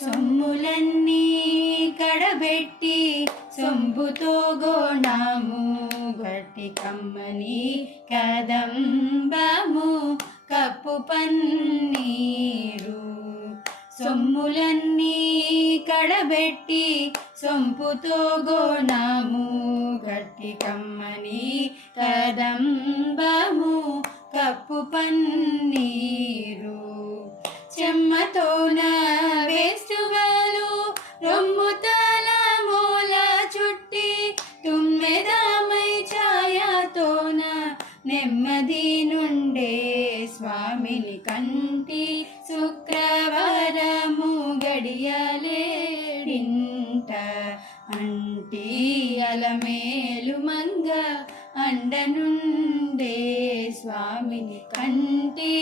సొమ్ములన్నీ కడబెట్టి సొంబుతో గోణాము గట్టి కమ్మని కదంబము కప్పు పన్నీరు. సొమ్ములన్నీ కడబెట్టి సొంపుతో గోణాము గట్టి కమ్మని కదంబము కప్పు పన్నీరు. చెమ్మతోన వేస్తువలు రొమ్ముతల మూల చుట్టి తుమ్మెదామై ఛాయతోన నెమ్మది నుండే స్వామిని కంటి. శుక్రవారము గడియలేడింట అంటి అలమేలు మంగ అండనుండే స్వామిని కంటి.